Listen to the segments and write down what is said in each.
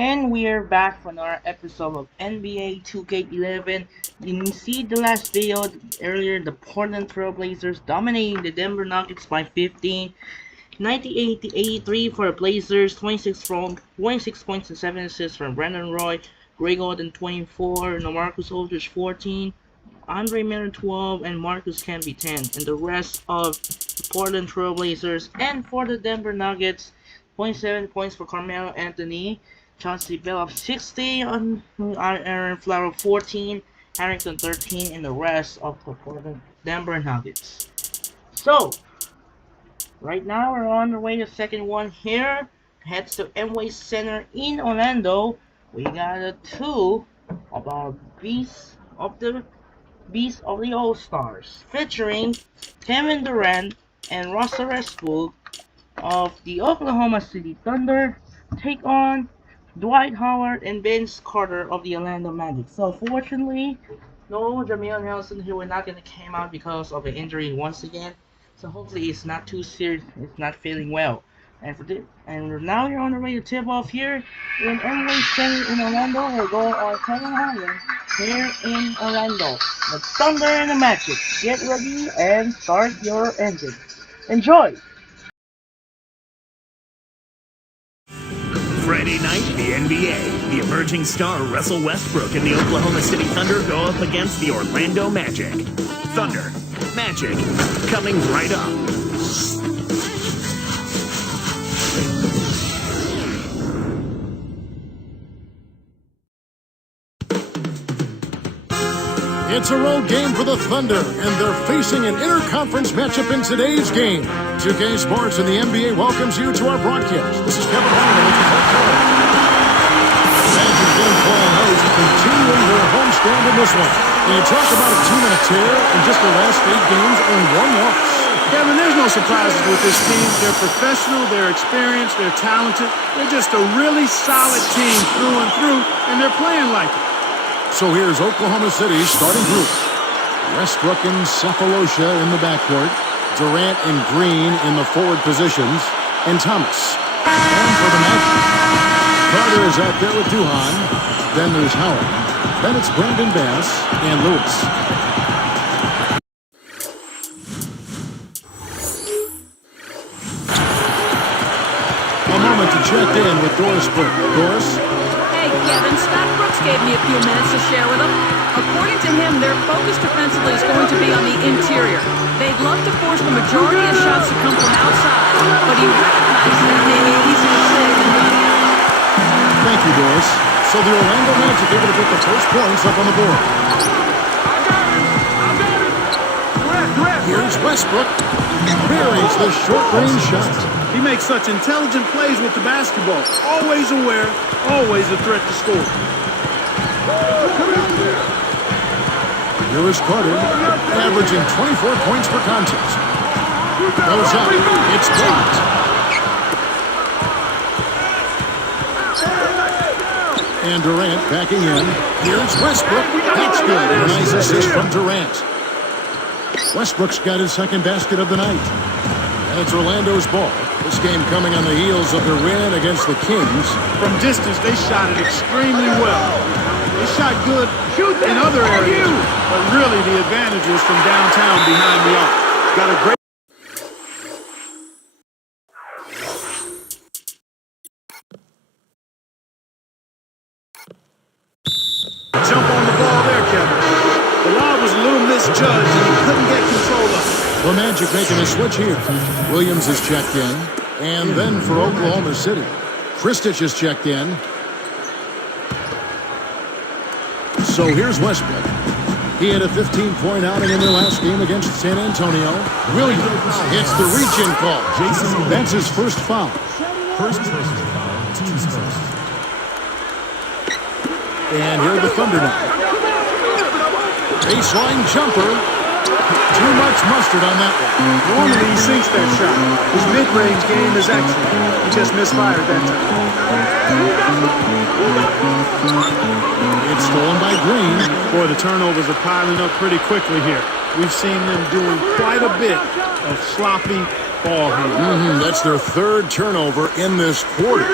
And we're back for another episode of NBA 2K11. You see the last video earlier, the Portland Trailblazers dominating the Denver Nuggets by 15. 98 to 83 for the Blazers, 26 points and 7 assists from Brandon Roy, Greg Oden 24, Marcus Aldridge 14, Andre Miller 12, and Marcus Camby 10. And the rest of the Portland Trailblazers and for the Denver Nuggets, 27 points for Carmelo Anthony, Chauncey Billups 60, on Aaron Flower 14, Harrington 13, and the rest of the Portland Denver Nuggets. So, right now we're on the way to second one here. Heads to Amway Center in Orlando. We got a two of our Beasts of the All-Stars, featuring Kevin Durant and Russell Westbrook of the Oklahoma City Thunder take on Dwight Howard and Vince Carter of the Orlando Magic. So fortunately, no Jameer Nelson here. We're not gonna come out because of an injury once again. So hopefully it's not too serious. It's not feeling well. And now you're on the way to tip off here in Amway Center in Orlando. We'll go on Kevin Howard here in Orlando. The Thunder and the Magic. Get ready and start your engine. Enjoy! Friday night, the NBA. The emerging star Russell Westbrook and the Oklahoma City Thunder go up against the Orlando Magic. Thunder, Magic, coming right up. It's a road game for the Thunder, and they're facing an interconference matchup in today's game. 2K Sports and the NBA welcomes you to our broadcast. This is Kevin Harlan with the Magic game playing host, continuing their homestand in this one. And you talk about a team in a tear in just their last 8 games, only 1 loss. Kevin, there's no surprises with this team. They're professional, they're experienced, they're talented. They're just a really solid team through and through, and they're playing like it. So here's Oklahoma City's starting group. Westbrook and Sefolosha in the backcourt. Durant and Green in the forward positions. And Thomas. And for the Magic, Carter is out there with Duhan. Then there's Howard. Then it's Brandon Bass and Lewis. A moment to check in with Doris Burke. Doris? Hey, Kevin, Scott Brooks gave me a few minutes to share with him. According to him, their focus defensively is going to be on the interior. They'd love to force the majority of shots to come from outside, but he recognizes that may be easier said than done. Thank you, Doris. So the Orlando Magic able to put the first points up on the board. Here's Westbrook. Buries the short-range shot. He makes such intelligent plays with the basketball. Always aware, always a threat to score. Here is Carter, averaging 24 points per contest. Goes up. It's blocked. And Durant backing in. Here's Westbrook. That's good. A nice assist from Durant. Westbrook's got his second basket of the night. And it's Orlando's ball. This game coming on the heels of their win against the Kings. From distance, they shot it extremely well. They shot good in other areas, but really the advantage was from downtown behind the arc. Got a great... Jump on the ball there, Kevin. The lob was a little misjudged, and he couldn't get control of it. The Magic making a switch here. Williams is checked in. And then for Oklahoma City, Kristich is checked in. So here's Westbrook. He had a 15-point outing in their last game against San Antonio. Williams hits the reach-in call. That's his first foul. First personal foul, team's first. And here are the Thunder now. Baseline jumper. Too much mustard on that one. Normally he sinks that shot. His mid-range game is excellent. He just misfired that time. It's stolen by Green. Boy, the turnovers are piling up pretty quickly here. We've seen them doing quite a bit of sloppy ball handling. That's their third turnover in this quarter.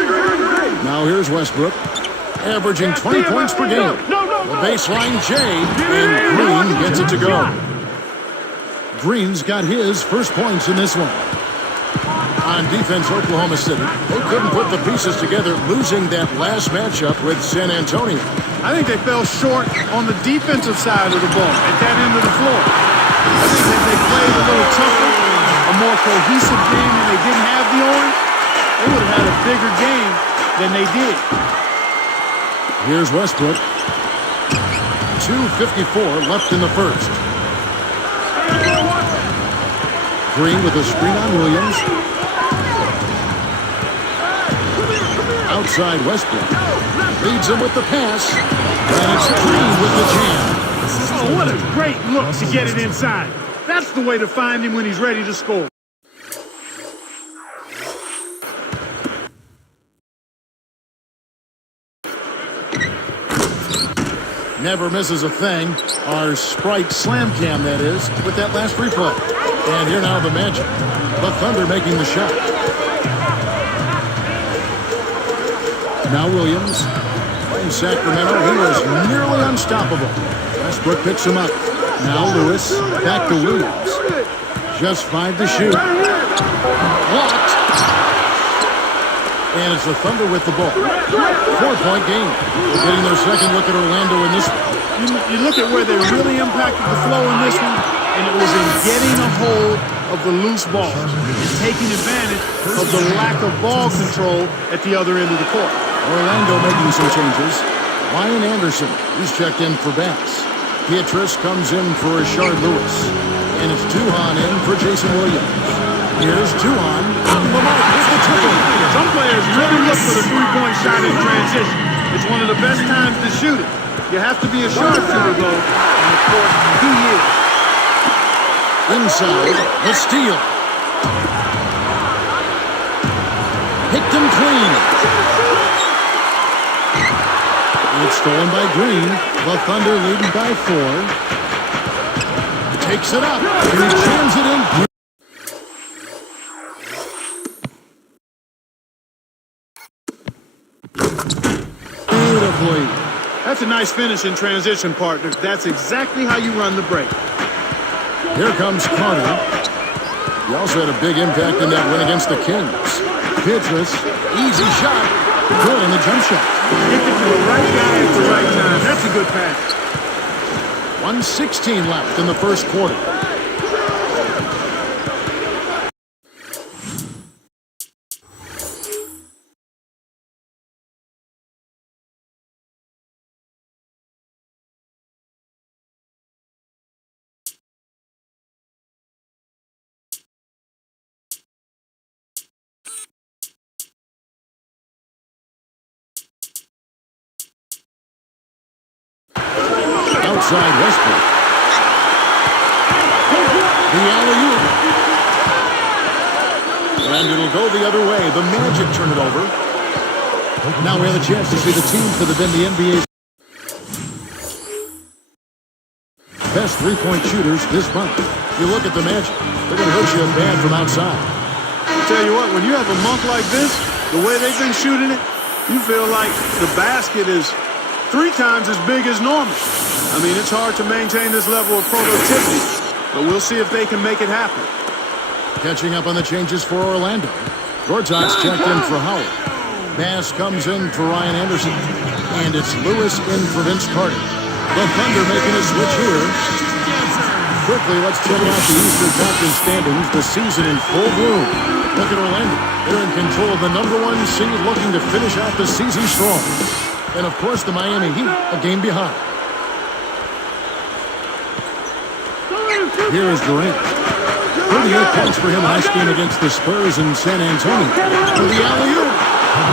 Now here's Westbrook, averaging 20 points per game. The baseline J, and Green gets it to go. Green's got his first points in this one. On defense, Oklahoma City, they couldn't put the pieces together, losing that last matchup with San Antonio. I think they fell short on the defensive side of the ball at that end of the floor. I think if they played a little tougher, a more cohesive game, and they didn't have the orange, they would have had a bigger game than they did. Here's Westbrook. 2:54 left in the first. Green with a screen on Williams. Outside Westbrook. Leads him with the pass. And it's Green with the jam. Oh, what a great look to get it inside. That's the way to find him when he's ready to score. Never misses a thing. Our Sprite Slam Cam, that is, with that last replay. And here now the Magic. The Thunder making the shot. Now Williams. In Sacramento, he was nearly unstoppable. Westbrook picks him up. Now Lewis. Back to Williams. Just 5 to shoot. Blocked. And it's the Thunder with the ball. 4-point game. They're getting their second look at Orlando in this one. You look at where they really impacted the flow in this one, and it was in getting a hold of the loose ball and taking advantage of the lack of ball control at the other end of the court. Orlando making some changes. Ryan Anderson, he's checked in for Bass. Pietrus comes in for Rashard Lewis. And it's Duhon in for Jason Williams. Here's Duhon. Lamar with the triple. Some players really look for the three-point shot in transition. It's one of the best times to shoot it. You have to be a sharpshooter, though, and of course, he is. Inside, the steal. Picked him clean. It's stolen by Green. The Thunder leading by 4. Takes it up. And he jams it in. Beautifully. That's a nice finish in transition, partner. That's exactly how you run the break. Here comes Carter. He also had a big impact in that win against the Kings. Pietrus, easy shot. Good in the jump shot. Get it to the right guy at the right time. That's a good pass. 1:16 left in the first quarter. Outside Westbrook. The alley-oop. And it'll go the other way. The Magic turn it over. Now we have a chance to see the teams that have been the NBA's best three-point shooters this month. You look at the Magic, they're going to hurt you bad from outside. I'll tell you what, when you have a month like this, the way they've been shooting it, you feel like the basket is 3 times as big as normal. I mean, it's hard to maintain this level of productivity, but we'll see if they can make it happen. Catching up on the changes for Orlando. Gortat's checked in for Howard. Bass comes in for Ryan Anderson. And it's Lewis in for Vince Carter. The Thunder making a switch here. Quickly, let's check out the Eastern Conference standings. The season in full bloom. Look at Orlando. They're in control of the #1 seed, looking to finish out the season strong. And, of course, the Miami Heat, a game behind. Here is Durant. 38 points for him last game against the Spurs in San Antonio. For the alley-oop.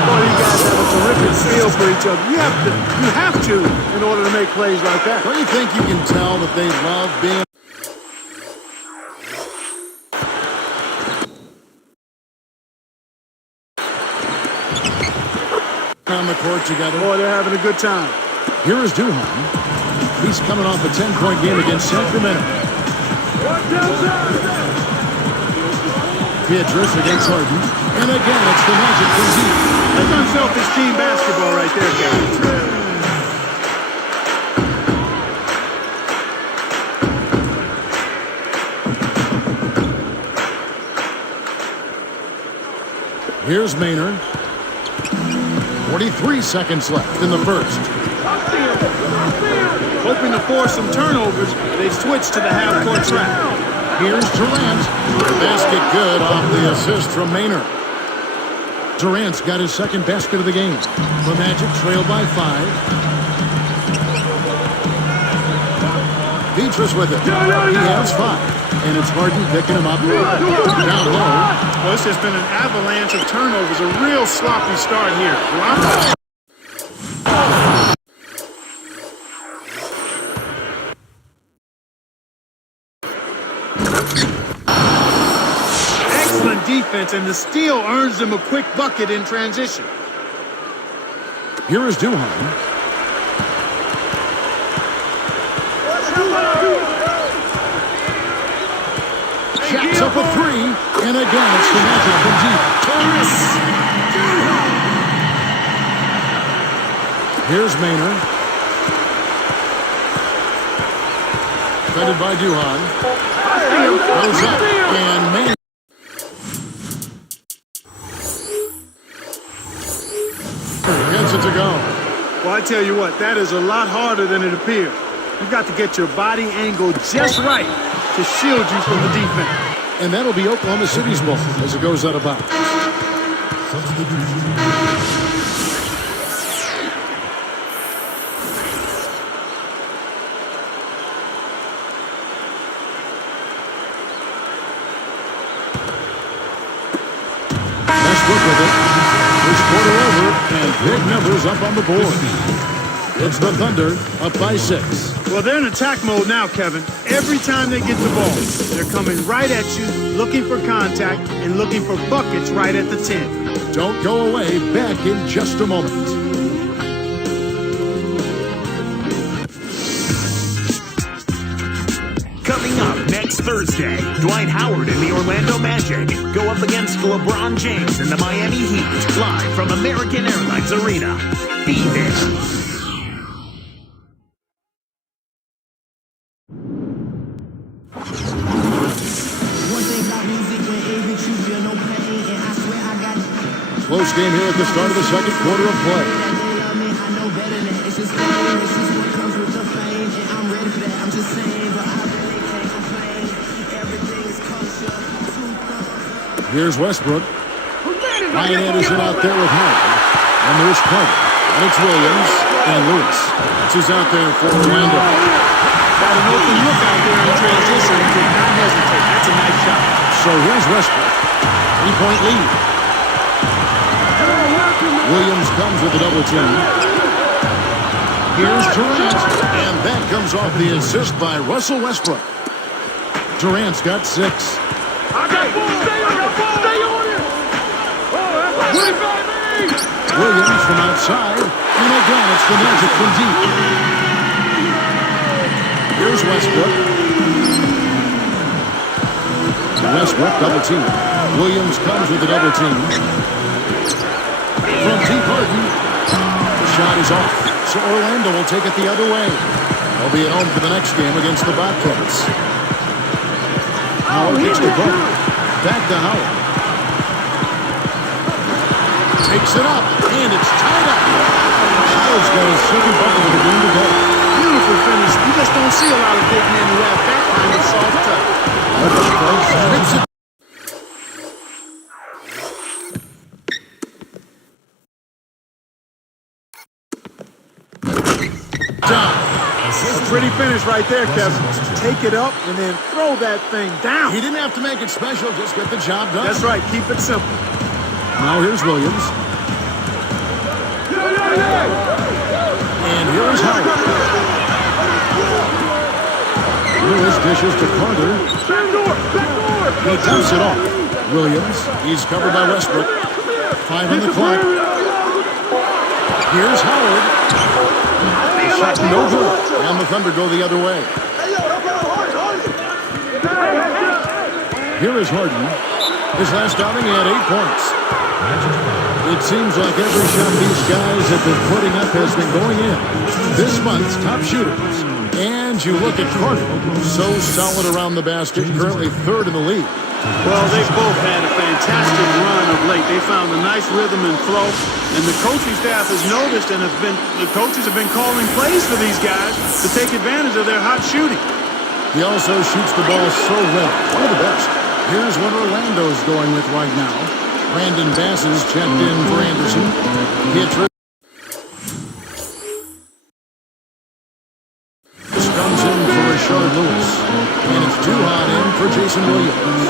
Boy, you guys have a terrific feel for each other. You have to in order to make plays like that. Don't you think you can tell that they love being on the court together? Boy, they're having a good time. Here is Duhon. He's coming off a 10-point game against Sacramento. Pietrus against Harden. And again, it's the Magic from deep. That's unselfish team basketball right there, Kevin. Here's Maynard. 43 seconds left in the first. Hoping to force some turnovers, they've switched to the half-court trap. Here's Durant. The basket good off the assist from Maynard. Durant's got his second basket of the game. The Magic trail by 5. Beatrice with it. He has 5. And it's Harden picking him up. Down low. Well, it's just been an avalanche of turnovers. A real sloppy start here. Excellent defense, and the steal earns them a quick bucket in transition. Here is Duhan. Shot's up a 3, and again it's the Magic from deep. Here's Maynard. Defended by Duhan. Goes up, and Maynard. Gets it to go. Well, I tell you what, that is a lot harder than it appears. You've got to get your body angle just right to shield you from the defense. And that'll be Oklahoma City's ball as it goes out of bounds. Westbrook with it. First quarter over, and big numbers up on the board. It's the Thunder up by 6. Well, they're in attack mode now, Kevin. Every time they get the ball, they're coming right at you, looking for contact, and looking for buckets right at the 10. Don't go away. Back in just a moment. Coming up next Thursday, Dwight Howard and the Orlando Magic go up against LeBron James and the Miami Heat, live from American Airlines Arena. Be there. Close game here at the start of the second quarter of play. Here's Westbrook. Ryan Anderson out there with Howard. And there's Carter. And it's Williams and Lewis. That's who's out there for Orlando. Got an open look out there in transition. Did not hesitate. That's a nice shot. So here's Westbrook. 3-point lead. Williams comes with a double team. Here's Durant. And that comes off the assist by Russell Westbrook. Durant's got 6. Williams from outside. And again, it's the Magic from deep. Here's Westbrook. Westbrook double team. Williams comes with a double team. From deep, Harden. The shot is off. So Orlando will take it the other way. They'll be at home for the next game against the Bobcats. Howard gets to Carter. Back to Howard. Takes it up, and it's tied up. Howard's got his second bucket of the game to go. Beautiful finish. You just don't see a lot of big men who have that kind of soft touch. Rips it. Pretty finish right there, Kevin. Take it up and then throw that thing down. He didn't have to make it special, just get the job done. That's right. Keep it simple. Now here's Williams. And here is Howard. Lewis dishes to Carter. He dumps it off. Williams, he's covered by Westbrook. 5 on the clock. Here's Howard. Shot no good. And the Thunder go the other way. Here is Harden. His last outing, he had 8 points. It seems like every shot these guys have been putting up has been going in. This month's top shooters. And you look at Carter, so solid around the basket, currently third in the league. Well, they both had a fantastic run of late. They found a nice rhythm and flow, and the coaching staff has noticed, and the coaches have been calling plays for these guys to take advantage of their hot shooting. He also shoots the ball so well, one of the best. Here's what Orlando's going with right now. Brandon Bass is checked in for Anderson. Comes in for Rashard Lewis. And it's too hot in for Jason Williams.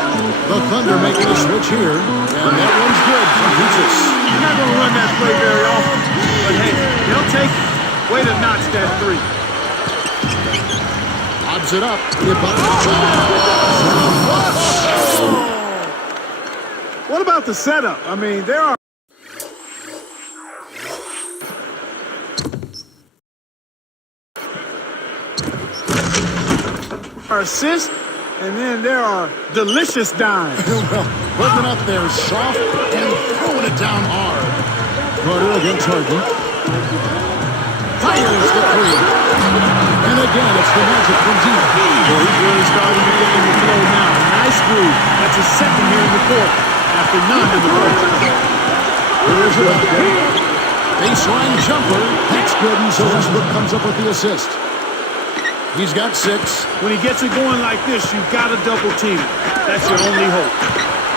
The Thunder making a switch here. And that one's good for Peaches. You're not going to run that play very often. But hey, they'll take it. Way to notch that three. Lobs it up. What about the setup? I mean, there are assists, and then there are delicious dimes. Well, putting it up there soft and throwing it down hard. Carter against Harden. Fires the three. And again, it's the Magic from deep. Well, he's really starting to get in the flow now. Nice groove. That's his second here in the court, after none in the first. Here's Ibaka. Baseline jumper. That's good, and so Westbrook comes up with the assist. He's got 6. When he gets it going like this, you've got to double team it. That's your only hope.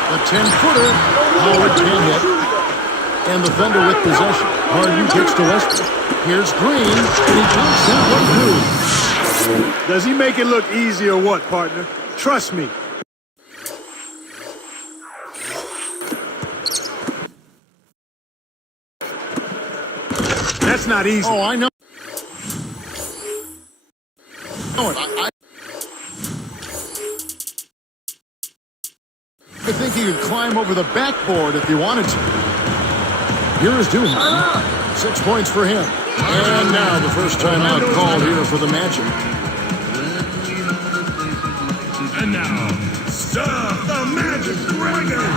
A 10-footer. Howard can hit. And the Thunder with possession. Harden kicks to Westbrook. Here's Green, and he dunks that one through. Does he make it look easy or what, partner? Trust me. That's not easy. Oh, I know. I think he could climb over the backboard if he wanted to. Here is Duhan. 6 points for him. And now the first timeout called here for the Magic. And now, Steph the Magic Dragon.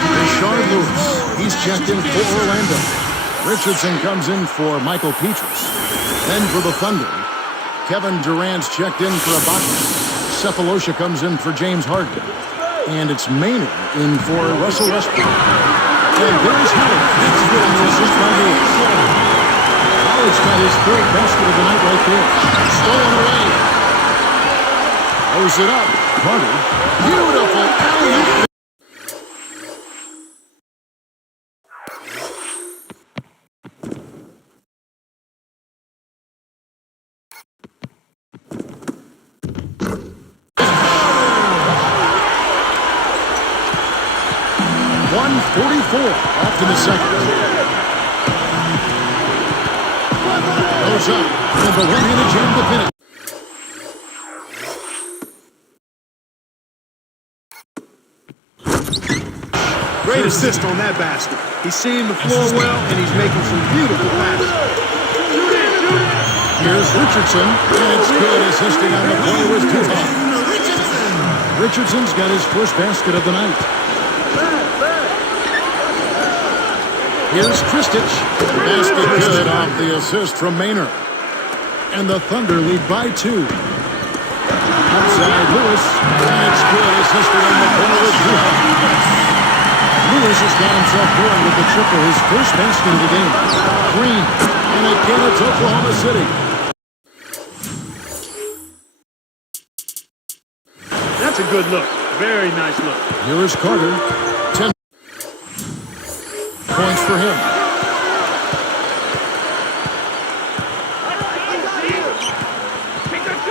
Rashard Lewis. He's checked in for Orlando. Richardson comes in for Michael Petrus. Then for the Thunder, Kevin Durant's checked in for Ibaka. Cephalosha comes in for James Harden. And it's Maynard in for Russell Westbrook. And there's Howard. That's good on the assist by Lewis. Howard's got his third basket of the night right there. Stolen away. Throws it up. Carter. Beautiful alley-oop. Off to the second. Goes up. And the one-handed jam to finish. Great assist on that basket. He's seeing the floor well, and he's making some beautiful passes. Here's Richardson, and it's good. Assisting on the play was Duhan. Richardson's got his first basket of the night. Here's Kristich. Basket good off the assist from Maynard. And the Thunder lead by 2. Outside Lewis. And it's good. Assisted on the corner with Duhan. Lewis has got himself going with the triple. His first basket of the game. Green. And again it's Oklahoma City. That's a good look. Very nice look. Here is Carter. 10 points for him.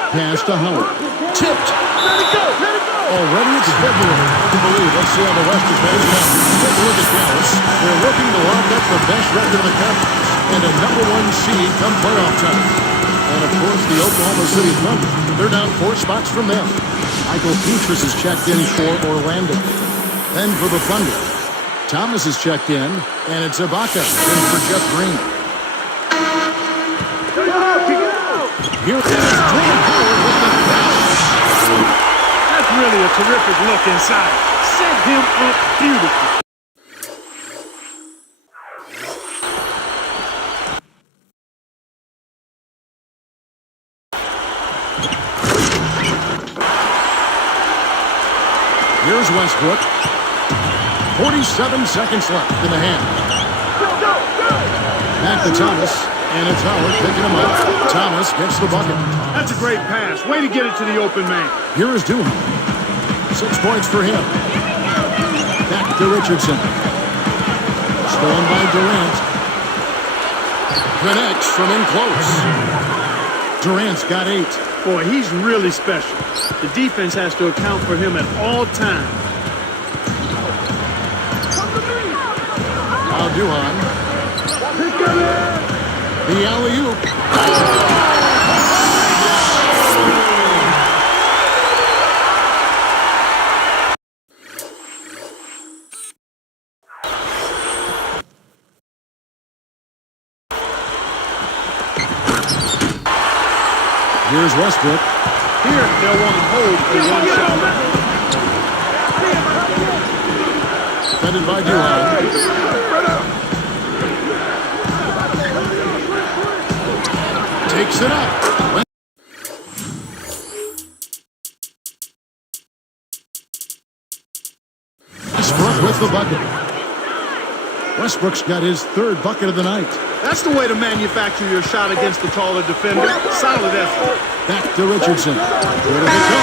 Pass to Howard. Tipped. Already it's February. Hard to believe. Let's see how the West is made up. Take a look at Dallas. They're looking to lock up the best record in the conference and a #1 seed come playoff time. And of course, the Oklahoma City Thunder. They're down 4 spots from them. Michael Petrus is checked in for Orlando. Then for the Thunder, Thomas is checked in, and it's Ibaka in for Jeff Green. Here is Dwight Howard with the foul. really a terrific look inside. Set him up beautifully. Here's Westbrook. 47 seconds left in the hand. Back to Thomas, and it's Howard picking him up. Thomas gets the bucket. That's a great pass. Way to get it to the open man. Here is Duhan. 6 points for him. Back to Richardson. Stolen by Durant. Connects from in close. Durant's got 8. Boy, he's really special. The defense has to account for him at all times. Now Duhan. The alley-oop. Here's Westbrook. Here, they'll want to hold for one shot. Defended by Duhan. Takes it up. Westbrook with the bucket. Westbrook's got his 3rd bucket of the night. That's the way to manufacture your shot against the taller defender. Solid effort. Back to Richardson. Where does it go?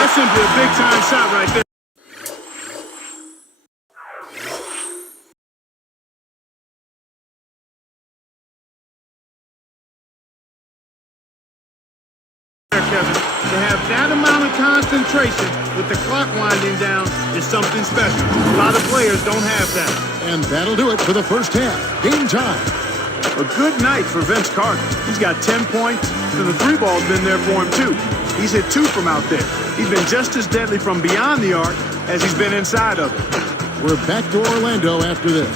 That's simply a big-time shot right there. Kevin, to have that amount of concentration with the clock winding down is something special. A lot of players don't have that. And that'll do it for the first half. Game time. A good night for Vince Carter. He's got 10 points, and the 3 ball's been there for him, too. He's hit 2 from out there. He's been just as deadly from beyond the arc as he's been inside of it. We're back to Orlando after this.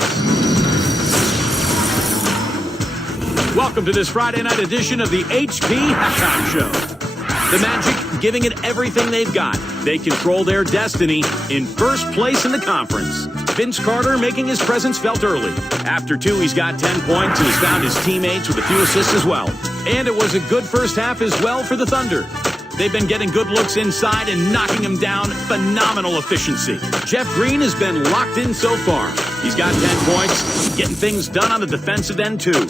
Welcome to this Friday night edition of the HP Halftime Show. The Magic giving it everything they've got. They control their destiny in first place in the conference. Vince Carter making his presence felt early. After 2, he's got 10 points and he's found his teammates with a few assists as well. And it was a good first half as well for the Thunder. They've been getting good looks inside and knocking them down. Phenomenal efficiency. Jeff Green has been locked in so far. He's got 10 points, getting things done on the defensive end too.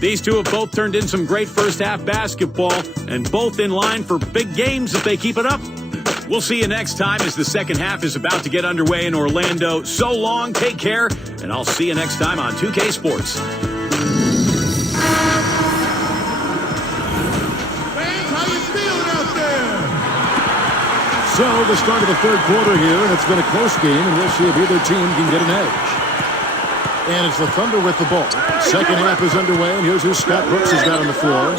These two have both turned in some great first-half basketball, and both in line for big games if they keep it up. We'll see you next time as the second half is about to get underway in Orlando. So long, take care, and I'll see you next time on 2K Sports. Fans, how you feeling out there? So, the start of the 3rd quarter here, and it's been a close game, and we'll see if either team can get an edge. And it's the Thunder with the ball. Second half is underway, and here's who Scott Brooks has got on the floor.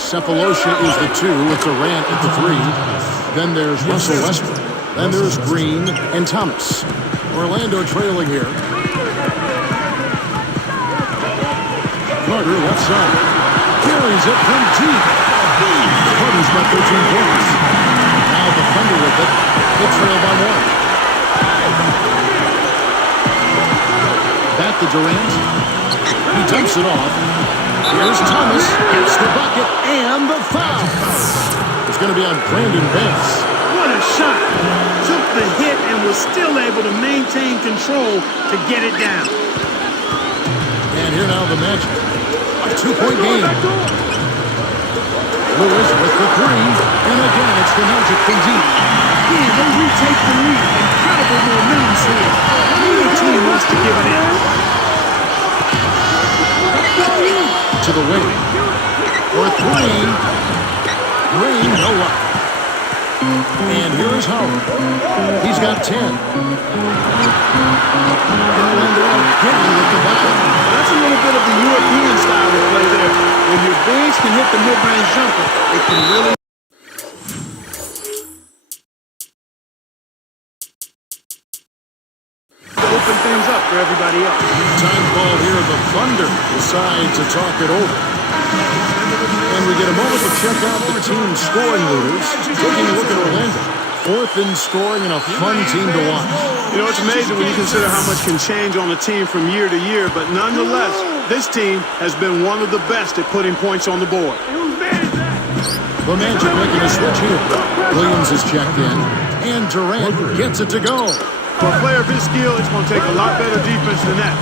Cephalosha is the 2, with Durant at the 3. Then there's Russell Westbrook. Then there's Green and Thomas. Orlando trailing here. Carter left side. Carries it from deep. Carter's got 13 points. Now the Thunder with it. They trail by 1. Back to Durant. He dumps it off. Here's Thomas. Gets the bucket and the foul. It's going to be on Brandon Bass. What a shot. Took the hit and was still able to maintain control to get it down. And here now the Magic. A 2-point game. Lewis with the 3. And again, it's the Magic from deep. Again, they retake the lead. Incredible momentum here. Neither team wants to give it in. To the wing. For 3. Green, no luck. And here's Howard. He's got 10. Orlando getting with the bucket. That's a little bit of the European style of play there. When your bigs can hit the mid-range jumper, it can really... open things up for everybody else. Time call here. The Thunder decide to talk it over. And we get a moment to check out the team scoring leaders. Taking a look at Orlando. 4th in scoring and a fun team to watch. You know, it's amazing when you consider how much can change on a team from year to year, but nonetheless, this team has been one of the best at putting points on the board. The Magic making a switch here. Williams is checked in, and Durant gets it to go. For a player of his skill, it's going to take a lot better defense than that.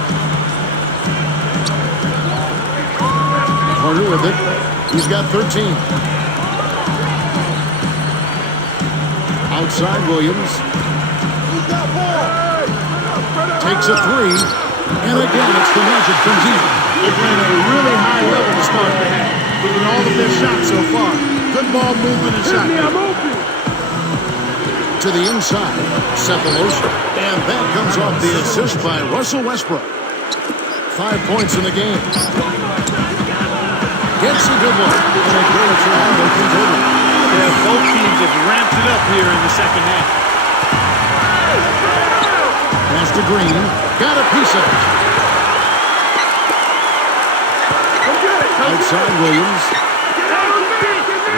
Carter with it. He's got 13. Outside Williams. Takes a 3. And again, it's the Magic from deep. They're playing at a really high level to start the half. Getting all of their shots so far. Good ball movement and shot making. To the inside, Cephalosha. And that comes off the assist by Russell Westbrook. 5 points in the game. Gets a good one. And a great Orlando converted. Yeah, both teams have ramped it up here in the second half. Pass to Green. Got a piece of it. Outside Williams.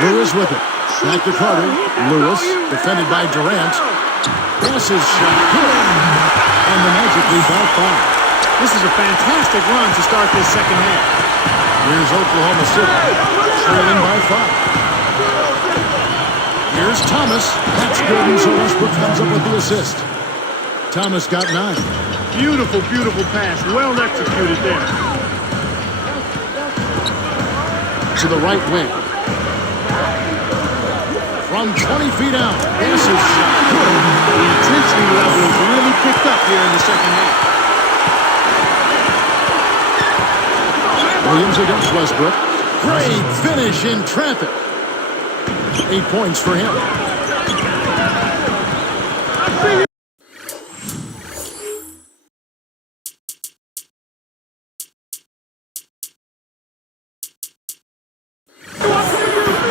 Lewis with it. Back to Carter. Lewis, defended by Durant. Passes shot. And the Magic lead by 5. This is a fantastic run to start this second half. Here's Oklahoma City, trailing by 5. Here's Thomas. That's good, and so Westbrook comes up with the assist. Thomas got 9. Beautiful, beautiful pass. Well executed there. To the right wing. From 20 feet out. Passes shot. The intensity level is really picked up here in the second half. Williams against Westbrook. Great finish in traffic. 8 points for him.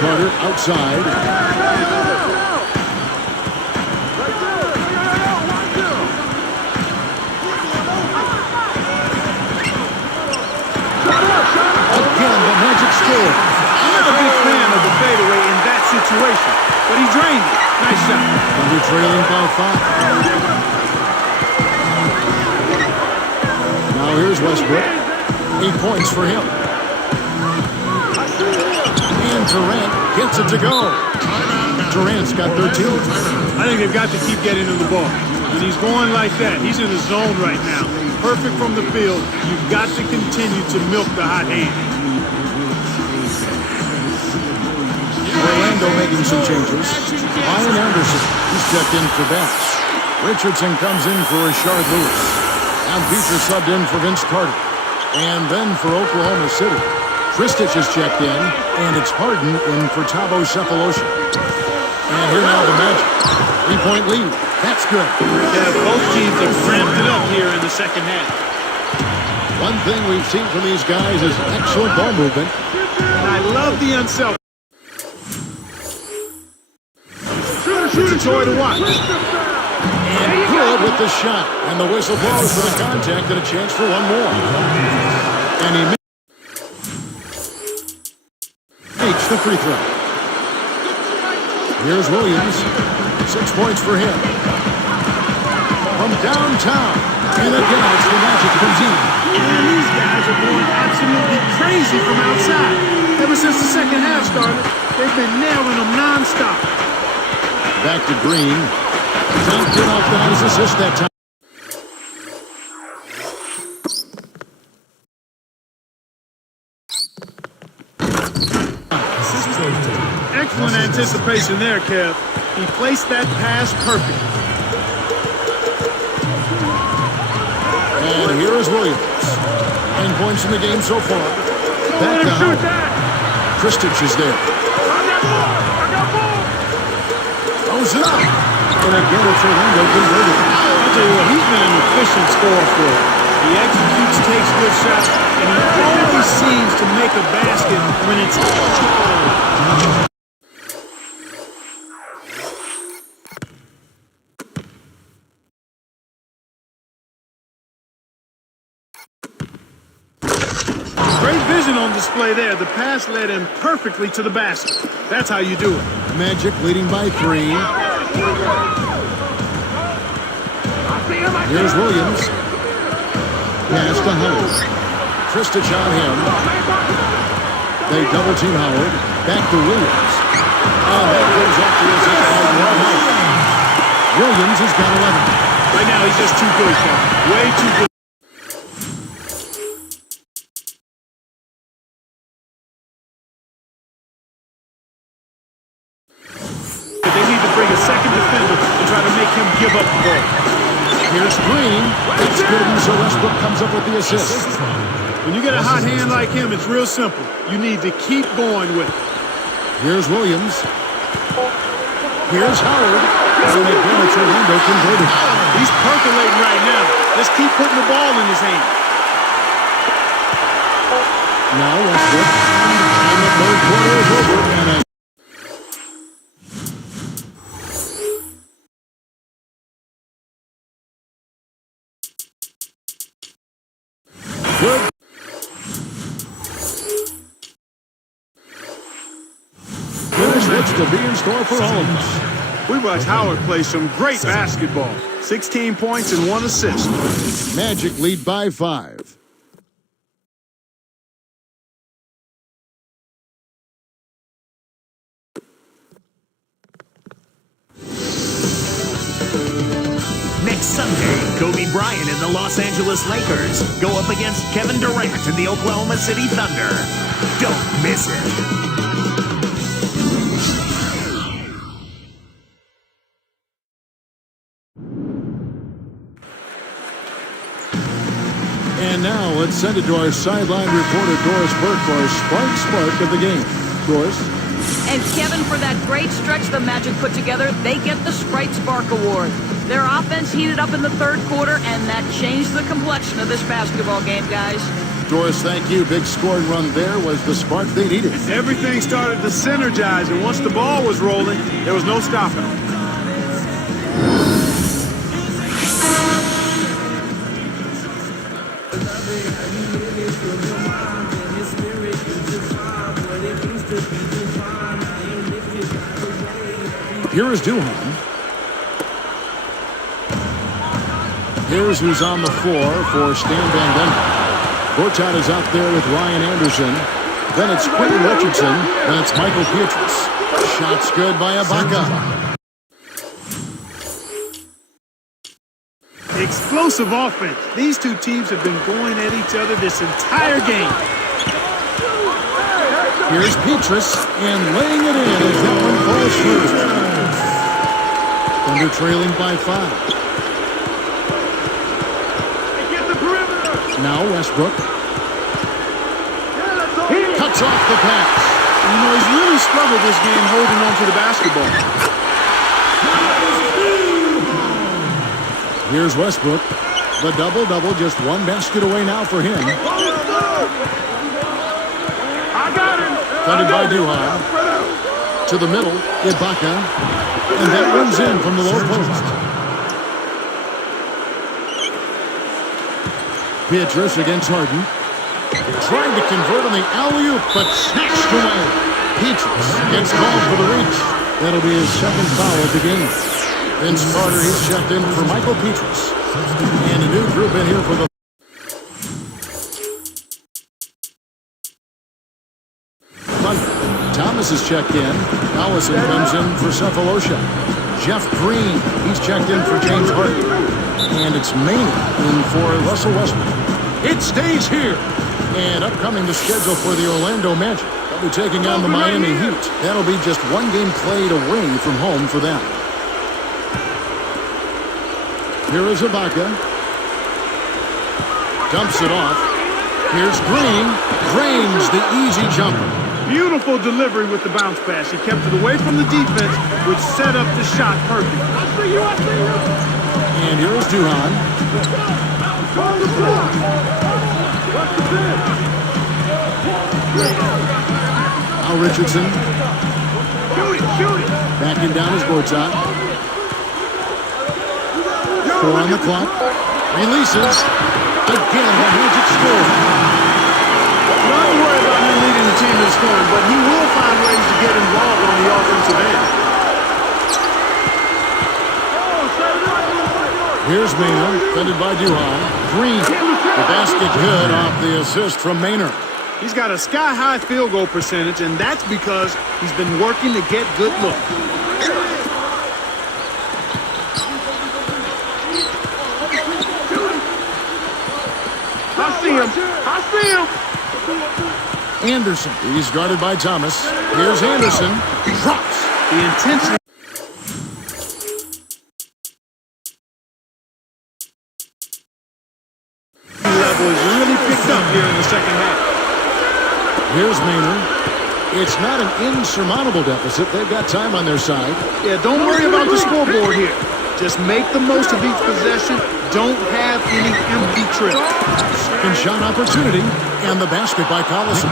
Carter outside. Situation, but he drained it. Nice shot. Thunder trailing by 5. Now here's Westbrook. 8 points for him. And Durant gets it to go. Durant's got 13. I think they've got to keep getting him the ball. When he's going like that, he's in the zone right now. Perfect from the field. You've got to continue to milk the hot hand. Orlando making some changes. Ryan Anderson, he's checked in for Bass. Richardson comes in for Rashard Lewis. And Beecher subbed in for Vince Carter. And then for Oklahoma City, Kristich is checked in, and it's Harden in for Thabo Cephalosha. And here now the Magic. 3-point lead. That's good. Yeah, both teams have ramped it up here in the second half. One thing we've seen from these guys is excellent ball movement. And I love the unselfish. It's a joy to watch. And good with the shot. And the whistle blows for the contact and a chance for one more. And he makes the free throw. Here's Williams. 6 points for him. From downtown. And again, it's the Magic from deep. And these guys are going absolutely crazy from outside. Ever since the second half started, they've been nailing them nonstop. Back to Green. Dunked it off the nice assist that time. Excellent anticipation there, Kev. He placed that pass perfect. And here is Williams. 9 points in the game so far. Back to Howard. Kristich is there. Throws it up. And again, it's Orlando converted. I'll tell you what, he's been an efficient scorer for it. He executes, takes good shots, and he always seems to make a basket when it's... Great vision on display there. The pass led him perfectly to the basket. That's how you do it. Magic leading by 3. Here's Williams. Pass to Howard. Tristich on him. They double team Howard. Back to Williams. And that goes off the assist by Ron. Williams has got 11. Right now, he's just too good, Kevin. Way too good. They need to bring a second defender and try to make him give up the ball. Here's Green. It's good, and so Westbrook comes up with the assist. When you get a hot hand like him, it's real simple. You need to keep going with it. Here's Williams. Here's Howard. And again, it's Orlando converted. He's percolating right now. Let's keep putting the ball in his hand. Now Westbrook. And the third quarter is over. And a good. Here's what's to be in store for all of us. We watched Howard play some great basketball. 16 points and 1 assist. Magic lead by 5. Next Sunday, Kobe Bryant and the Los Angeles Lakers go up against Kevin Durant and the Oklahoma City Thunder. Don't miss it. And now let's send it to our sideline reporter, Doris Burke, for our spark of the game. Doris? And Kevin, for that great stretch the Magic put together, they get the Sprite Spark Award. Their offense heated up in the third quarter, and that changed the complexion of this basketball game, guys. Doris, thank you. Big scoring run there was the spark they needed. Everything started to synergize, and once the ball was rolling, there was no stopping them. Here is Duhan. Here's who's on the floor for Stan Van Gundy. Gortat is out there with Ryan Anderson. Then it's Quentin Richardson. Then it's Michael Pietrus. Shots good by Ibaka. Explosive offense. These two teams have been going at each other this entire game. Here's Pietrus, and laying it in as that one falls through. Thunder trailing by 5. Now Westbrook. Cuts off the pass. You know, he's really struggled this game holding on to the basketball. Here's Westbrook. The double-double, just one basket away now for him. Funded by Duhan. To the middle, Ibaka. And that runs in from the low post. Pietrus against Harden. Trying to convert on the alley-oop, but snatched away. Pietrus gets called for the reach. That'll be his second foul of the game. Vince Carter, he's checked in for Michael Pietrus. And a new group in here for the Thunder. Thomas is checked in. Allison comes in for Cephalosha. Jeff Green, he's checked in for James Harden. And it's Maney in for Russell Westbrook. It stays here. And upcoming the schedule for the Orlando Magic. They'll be taking on the Miami Heat. That'll be just one game played away from home for them. Here is Ibaka. Dumps it off. Here's Green. Drains the easy jumper. Beautiful delivery with the bounce pass. He kept it away from the defense, which set up the shot perfect. And here is Duhan. Now Richardson. Backing down is Gortat. 4 on the clock. Releases. Again, the Magic score. Don't worry about him team in scoring, but he will find ways to get involved on the offensive end. Here's Maynard, defended by Duhon. Green, the basket good off the assist from Maynard. He's got a sky-high field goal percentage, and that's because he's been working to get good looks. I see him. Anderson, he's guarded by Thomas. Here's Anderson, drops. The intensity level is really picked up here in the second half. Here's Maynard. It's not an insurmountable deficit. They've got time on their side. Yeah, don't worry about the scoreboard here. Just make the most of each possession. Don't have any empty trips. Second shot opportunity, and the basket by Collison.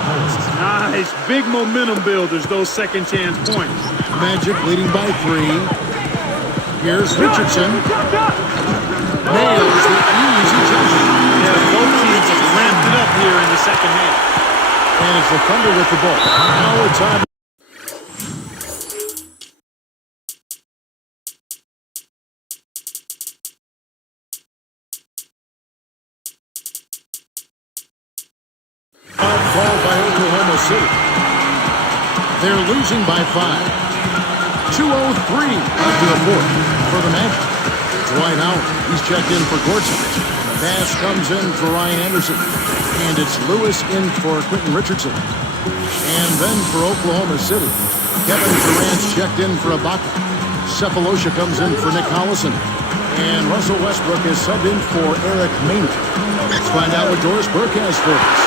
Nice. Big momentum builders, those second chance points. Magic leading by 3. Here's Richardson. Nails the easy jumper. Yeah, both teams have ramped it up here in the second half. And it's the Thunder with the ball. Now it's time. Called by Oklahoma City. They're losing by 5. 2:03 after the fourth for the Magic. Dwight Howard, he's checked in for courtside. Pass comes in for Ryan Anderson. And it's Lewis in for Quentin Richardson. And then for Oklahoma City, Kevin Durant's checked in for Ibaka. Cephalosha comes in for Nick Collison. And Russell Westbrook is subbed in for Eric Maynard. Let's find out what Doris Burke has for us.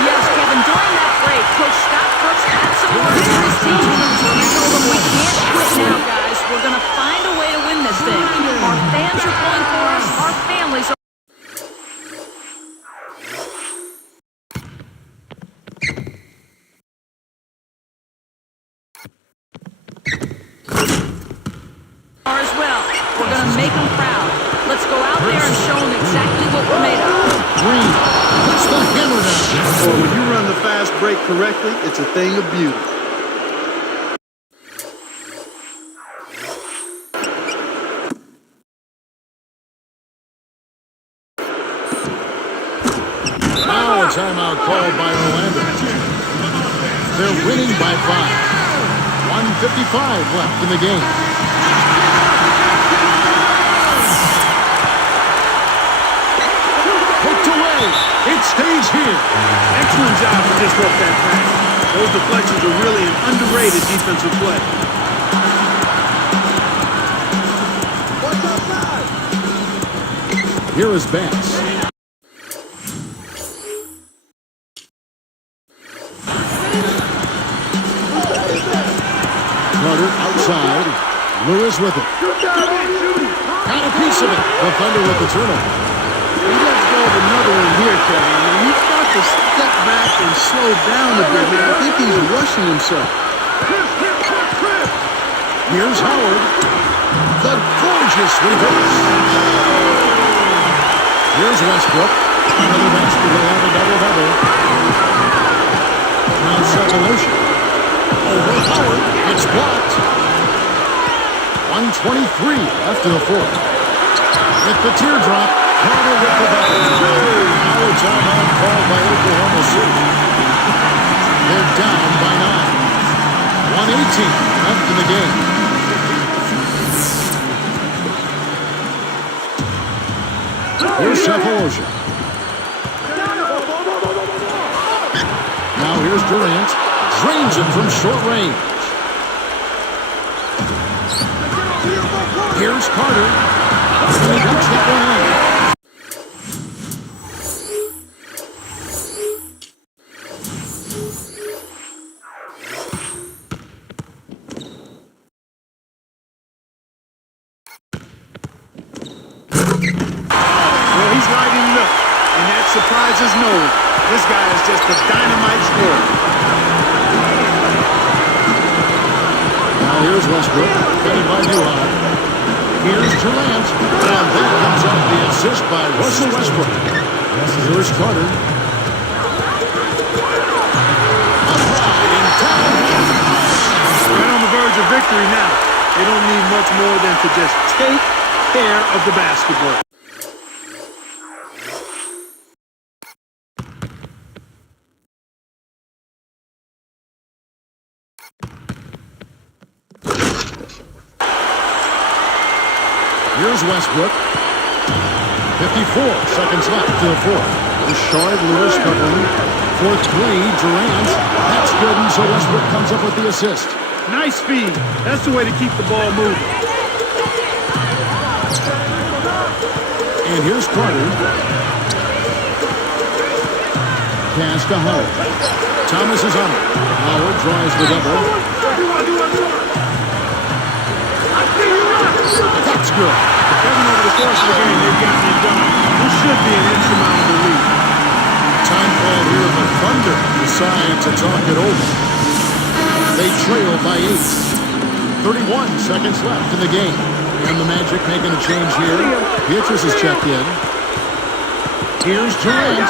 Yes, Kevin, during that break, Coach Scott Brooks had some words for his team. He told them, we can't quit now, guys. We're going to find a way to win this thing. Our fans are pulling for us. Our families are... as well. We're going to make them proud. Let's go out there and show them exactly what we're made of. Green puts the hammer down. Or when you run the fast break correctly, it's a thing of beauty. Now a timeout called by Orlando. They're winning by 5. 1:55 left in the game. Poked away. It stays here. Excellent job to disrupt that pass. Those deflections are really an underrated defensive play. Here is Bass. Carter outside. Lewis with it. Got a piece of it. The Thunder with the turnover. He lets go of another one here, Kevin. And he's got to step back and slow down a bit here. I think he's rushing himself. Here's Howard. The gorgeous reverse. Here's Westbrook. Another basket will have a double-double. Now Cephalosha. Over Howard. It's blocked. 1:23 after the fourth. With the teardrop, Carter with the double. Now a timeout called by Oklahoma City. They're down by 9. 1:18 left in the game. Here's Cephalosha. Now here's Durant. Drains it from short range. Here's Carter. And he knocks that one in. Well, he's lighting it up, and that surprises no one. This guy is just a dynamite scorer. Now here's Westbrook, headed by Duhon. Here's Durant, and that comes off the assist by Russell Westbrook. Here's Carter. victory now. They don't need much more than to just take care of the basketball. Here's Westbrook. 54 seconds left to the fourth. Rashard Lewis covering. Fourth three, Durant. That's good, and so Westbrook comes up with the assist. Nice speed. That's the way to keep the ball moving. And here's Carter. Pass to Howard. Thomas is on it. Howard draws the double. That's good. Kevin, over the course of the game, they've gotten it done. This should be an insurmountable lead. Time call here. The Thunder decide to talk it over. They trail by 8. 31 seconds left in the game. And the Magic making a change here. Beatrice is checked in. Here's Durant.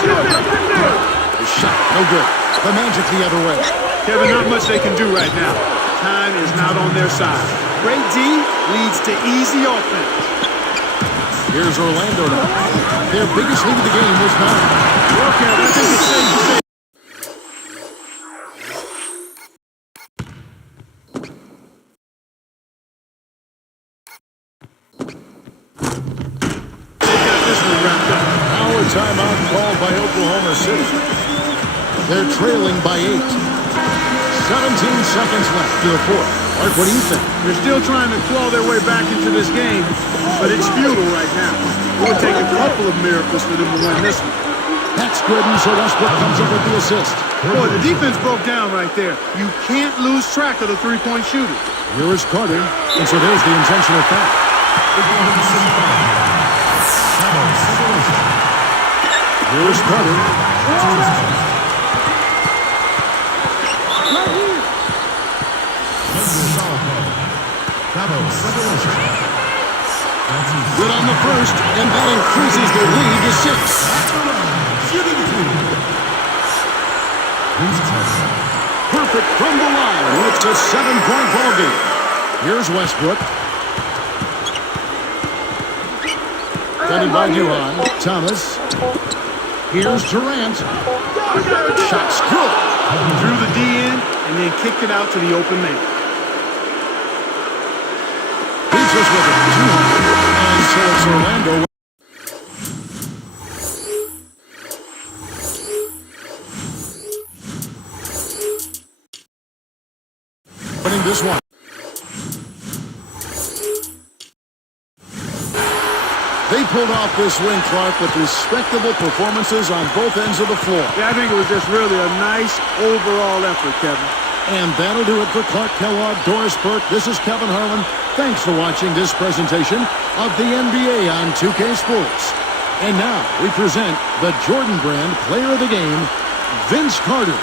The shot, no good. The Magic the other way. Kevin, not much they can do right now. Time is not on their side. Great D leads to easy offense. Here's Orlando now. Their biggest lead of the game was 9. Well, Kevin, I think it's safe to say. They got this one wrapped up. Now a timeout called by Oklahoma City. They're trailing by 8. 17 seconds left to the fourth. Mark, what do you think? They're still trying to claw their way back into this game, but it's futile right now. It would take a couple of miracles for them to win this one. That's good, and so Westbrook comes up with the assist. Boy, the defense broke down right there. You can't lose track of the three-point shooter. Here is Carter, and so there's the intentional foul. Here is Carter. Good on the first, and that increases their lead to 6. Perfect from the line. It's a 7-point ball game. Here's Westbrook. Defended by Duran. Thomas. Here's Durant. Shot's good. Drew the D in and then kicked it out to the open man. Beatrice with it. 200. And so it's Orlando. Winning this one. They pulled off this win, Clark, with respectable performances on both ends of the floor. Yeah, I think it was just really a nice overall effort, Kevin. And that'll do it for Clark Kellogg, Doris Burke. This is Kevin Harlan. Thanks for watching this presentation of the NBA on 2K Sports. And now we present the Jordan Brand Player of the Game, Vince Carter.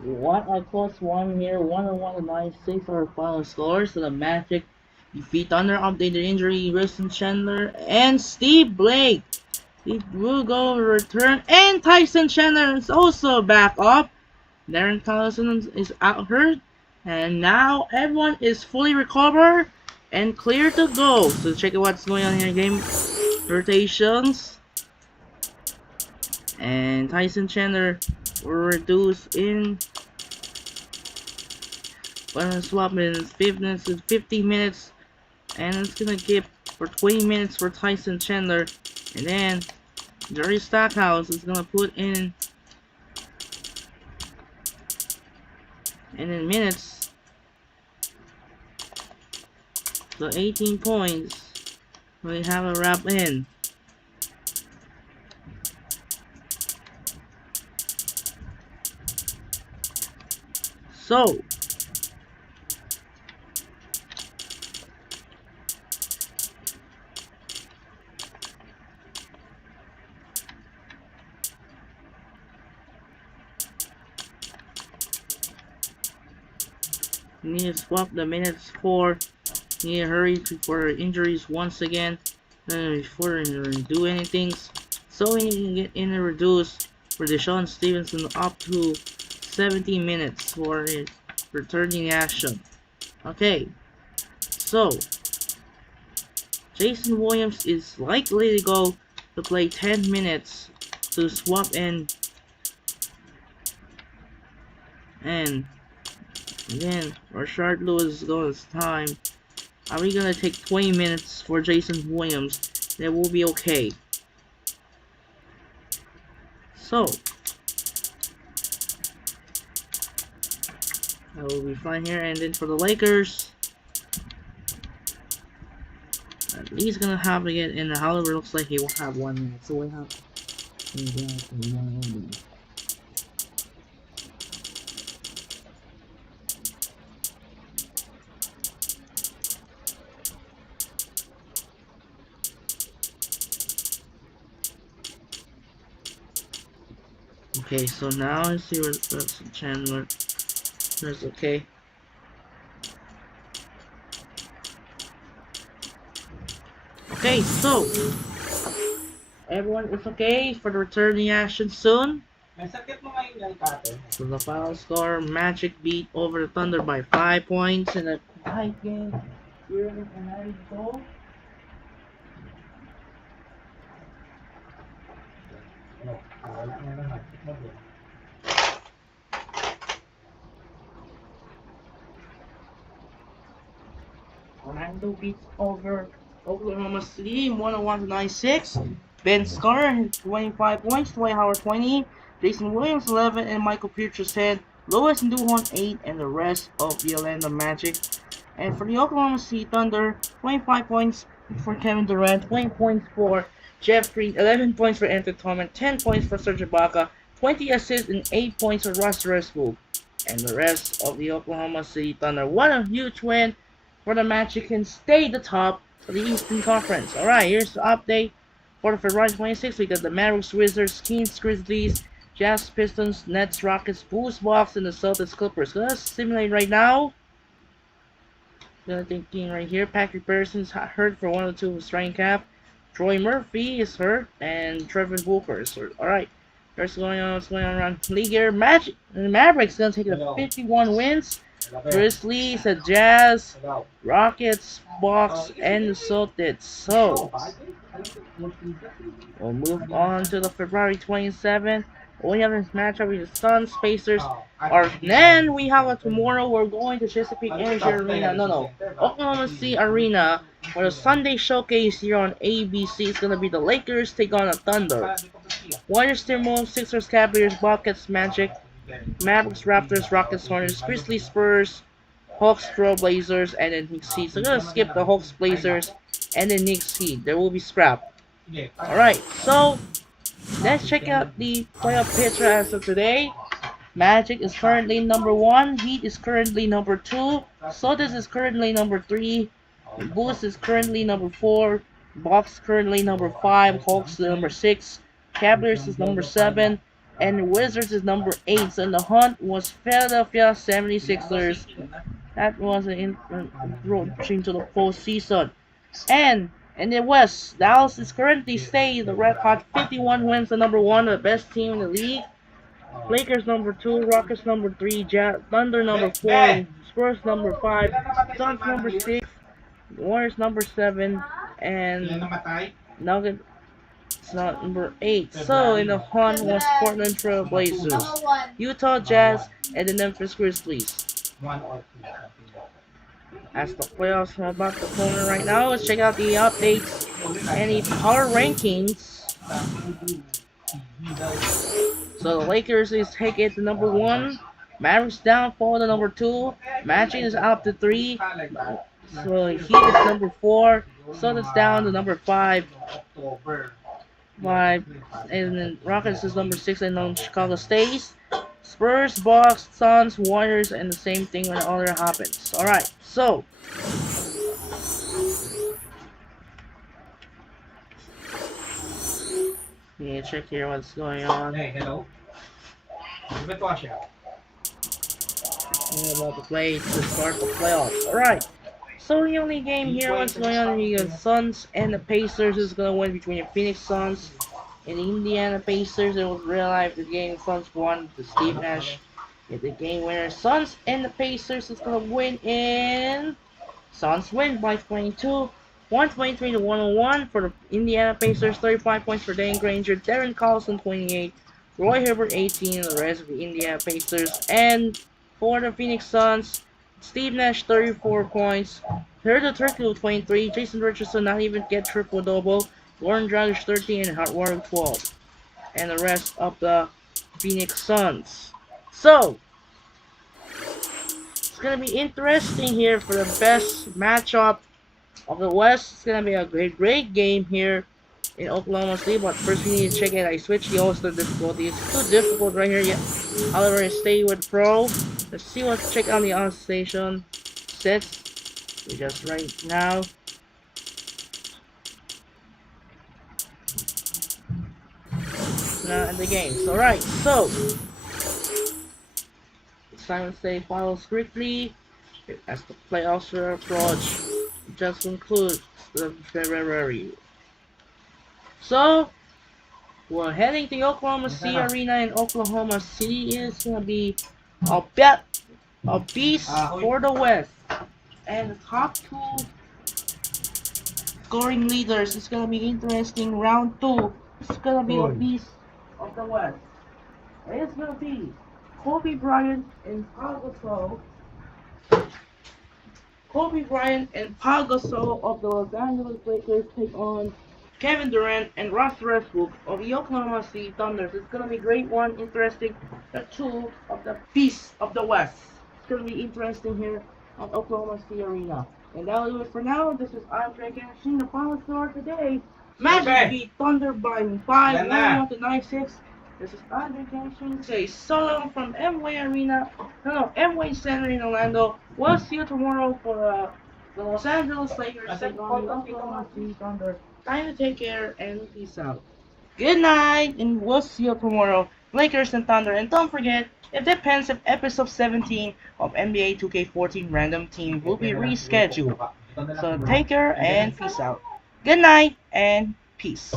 What a close one here. 101-96 our final score. So the Magic defeat Thunder, updated injury, Wilson Chandler, and Steve Blake. Steve Rugo return, and Tyson Chandler is also back up. Darren Collison is out hurt, and now everyone is fully recovered and clear to go. So check out what's going on here. Game rotations, and Tyson Chandler will reduce in swap in 50 minutes, and it's gonna give for 20 minutes for Tyson Chandler, and then Jerry Stackhouse is gonna put in and in minutes. So 18 points. We have a wrap in. So we need to swap the minutes for. Need to hurry for injuries once again before we do anything. So we need to get in and reduce for Deshaun Stevenson up to 17 minutes for his returning action. Okay, so Jason Williams is likely to go to play 10 minutes to swap in, and again Rashard Lewis goes time. Are we gonna take 20 minutes for Jason Williams? That will be okay. So that will be fine here. And then for the Lakers, at least gonna have to get in. However, looks like he will have 1 minute. So we have one only. Okay, so now I see where Chandler. That's okay. Okay, so everyone is okay for the returning action soon. So the final score: Magic beat over the Thunder by 5 points in a tight game. Here in Mexico. Orlando beats over Oklahoma City 101-96. Ben Scar 25 points, Dwight Howard 20, Jason Williams 11, and Michael Pietrus 10, Lois and Duhon 8, and the rest of the Orlando Magic. And for the Oklahoma City Thunder, 25 points for Kevin Durant, 20 points for Jeff Green, 11 points for Anthony Thomas, 10 points for Serge Ibaka, 20 assists and 8 points for Russ Westbrook. And the rest of the Oklahoma City Thunder. What a huge win for the Magic can stay at the top of the Eastern Conference. Alright, here's the update for the February 26th. We got the Mavericks, Wizards, Kings, Grizzlies, Jazz, Pistons, Nets, Rockets, Bulls, Bucks, and the Celtics, Clippers. So let's simulate right now. Thinking right here, Patrick Patterson's hurt for 1 or 2 of his training camp. Troy Murphy is hurt, and Trevor Booker is hurt. Alright, what's going on around the league here? Magic, the Mavericks gonna take it to 51 wins. Grizzlies, the Jazz, Rockets, Bucks, and the Celtics. So we'll move on to the February 27th. We have this matchup with the Suns, Pacers. Or then we have a tomorrow. We're going to Chesapeake Energy Arena. No, Oklahoma City Arena for the Sunday showcase here on ABC. It's gonna be the Lakers take on the Thunder. Warriors, Timberwolves, Sixers, Cavaliers, Buckets, Magic, Mavericks, Raptors, Rockets, Hornets, Grizzlies, Spurs, Hawks, Blazers, and then Knicks Heat. So I'm gonna skip the Hawks, Blazers, and then Knicks Heat. There will be scrap. Alright, so let's check out the playoff picture as of today. Magic is currently number 1, Heat is currently number 2, Celtics is currently number 3, Bulls is currently number 4, Bucks currently number 5, Hawks is number 6, Cavaliers is number 7, and Wizards is number 8. So in the hunt was Philadelphia 76ers. That was an approaching to the postseason. And in the West, Dallas is currently staying the red hot 51 wins, the number 1, the best team in the league. Lakers number 2, Rockets number 3, Thunder number 4, Spurs number 5, Suns number 6, Warriors number 7, and Nuggets number 8. So in the hunt was Portland Trail Blazers, Utah Jazz, and the Memphis Grizzlies. As the playoffs are about to corner right now, let's check out the updates and the power rankings. So the Lakers is taking the number 1, Mavericks down for the number 2, Magic is up to 3, so Heat is number 4, Sun is down to number 5, and then Rockets is number 6, and then Chicago stays. Spurs, Bucks, Suns, Warriors, and the same thing when all that happens. Alright, so yeah, check here what's going on. Hey, hello. We're about to play to start the playoffs. Alright, so the only game here what's going on is the Suns and the Pacers is going to win between the Phoenix Suns and the Indiana Pacers. It was real life. The game Suns won to Steve Nash. Get the game winner. Suns and the Pacers is going to win in... Suns win by 22. 123 to 101 for the Indiana Pacers. 35 points for Dane Granger. Darren Collison 28. Roy Hibbert 18. The rest of the Indiana Pacers. And for the Phoenix Suns, Steve Nash 34 points. Herder Turkey with 23. Jason Richardson not even get triple-double. Goran Dragic 13 and Howard Warren 12. And the rest of the Phoenix Suns. So, it's going to be interesting here for the best matchup of the West. It's going to be a great game here in Oklahoma City. But first we need to check it. I switched the All-Star difficulty. It's too difficult right here. Yeah, however, stay with Pro. Let's see what's check out the on-station set. Just right now. In the games. Alright, so Simon State follows quickly as the playoffs approach. Just concludes the February. So we're heading to Oklahoma City Arena in Oklahoma City. It's gonna be a beast for the West. And the top 2 scoring leaders. It's gonna be interesting. Round 2. It's gonna be a beast of the West. And it's gonna be Kobe Bryant and Pau Gasol. Kobe Bryant and Pau Gasol of the Los Angeles Lakers take on Kevin Durant and Russ Westbrook of the Oklahoma City Thunder. It's gonna be a great one, interesting. The 2 of the beasts of the West. It's gonna be interesting here at Oklahoma City Arena. And that'll do it for now. This is Andre Gashing, the final score today. Magic beat Thunder by 5, 91-96. This is Andre Gashing. Say so long from Amway Arena. No, Amway Center in Orlando. We'll see you tomorrow for the Los Angeles Lakers taking on the Oklahoma City Thunder. Time to take care and peace out. Good night, and we'll see you tomorrow. Lakers and Thunder. And don't forget, it depends if episode 17 of NBA 2K14 Random Team will be rescheduled. So take care and peace out. Good night and peace.